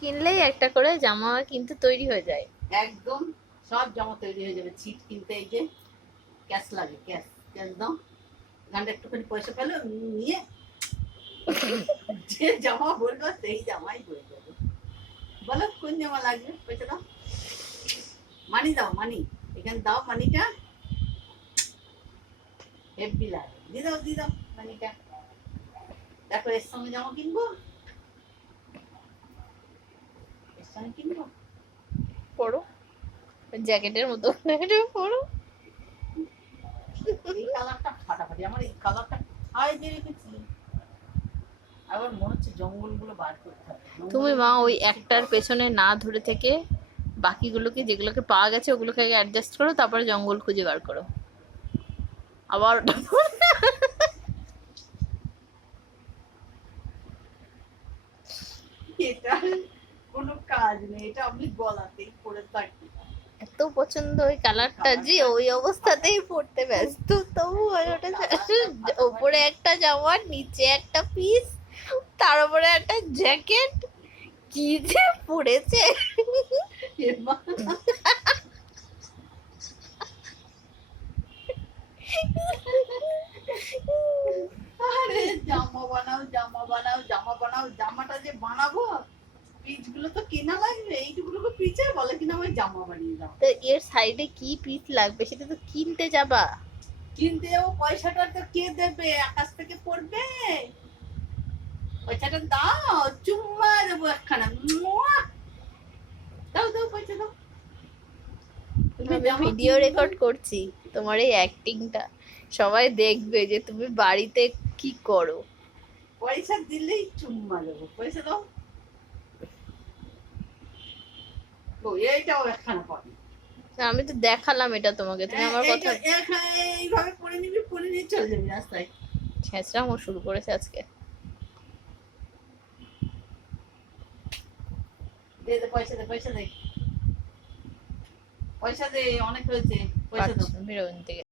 কিনলেই একটা করে জামা কিন্তু তৈরি হয়ে যায়। একদম সব জামা তৈরি হয়ে যাবে। ছিট কিনতে এই যে ক্যাশ লাগে, ক্যাশ ক্যাশ দাও, গানটা একটুখানি পয়সা পেলো নিয়ে যে জামা বলবো সেই জামাই হয়ে যাবে। বলো কোন জামা লাগবে, পয়সা দাও, মানি দাও, মানি এখানে দাও, মানিটা হেভি লাগে, দিয়ে দাও মানিটা। দেখো এর সঙ্গে জামা কিনবো, এর সঙ্গে কিনবো, পরো জ্যাকেটের মতো পরো। এই কালারটা ফাটাফাটি, আমার এই কালারটা খাই দিয়ে রেখেছি। আবার মনে হচ্ছে জঙ্গলগুলো বার করতে হবে। তুমি মা ওই একটার পেছনে না ধরে থেকে বাকিগুলোকে, যেগুলোকে পাওয়া গেছে ওগুলোকে আগে অ্যাডজাস্ট করো, তারপরে জঙ্গল খুঁজে বার করো। আবার এটা কোনো কাজ নেই, এটা আপনি গলাতেই পরে থাকি। এত পছন্দ ওই কালারটা যে ওই অবস্থাতেই পড়তে ব্যস্ত, তবু ওটা ওপরে একটা জামা, নিচে একটা পিস, তার উপরে একটা জ্যাকেট, কি যে পড়েছে। আরে জামা বানাও, জামা বানাও, জামা বানাও, জামাটা যে বানাবো পিচ গুলো তো কেনা লাগবে, এইটুকু পিচে বলে কিনা আমার জামা বানিয়ে দাও। তো এর সাইডে কি পিস লাগবে সেটা তো কিনতে যাবা। কিনতে যাবো, পয়সাটা তো কে দেবে, আকাশ থেকে পড়বে? পয়সাটা দাও, চুম্মা দেবো একখানা, দাও দাও পয়সা দাও। তুমি আমি ভিডিও রেকর্ড করছি তোমার এই অ্যাক্টিংটা, সবাই দেখবে যে তুমি বাড়িতে কি করো। পয়সা দিলেই চুম্মা দেবো, পয়সা দাও। ও এইটাও একখানা পাবি। আমি তো দেখালাম এটা তোমাকে, তুমি আমার কথা এইভাবে পরে নিবি, পরে নিয়ে চলে যাবি রাস্তায়। ছেঁচড়ামো শুরু করেছে আজকে। দে দে পয়সা দে, পয়সা দে, পয়সা দে, অনেক হয়েছে, পয়সা দাও। বেরোন থেকে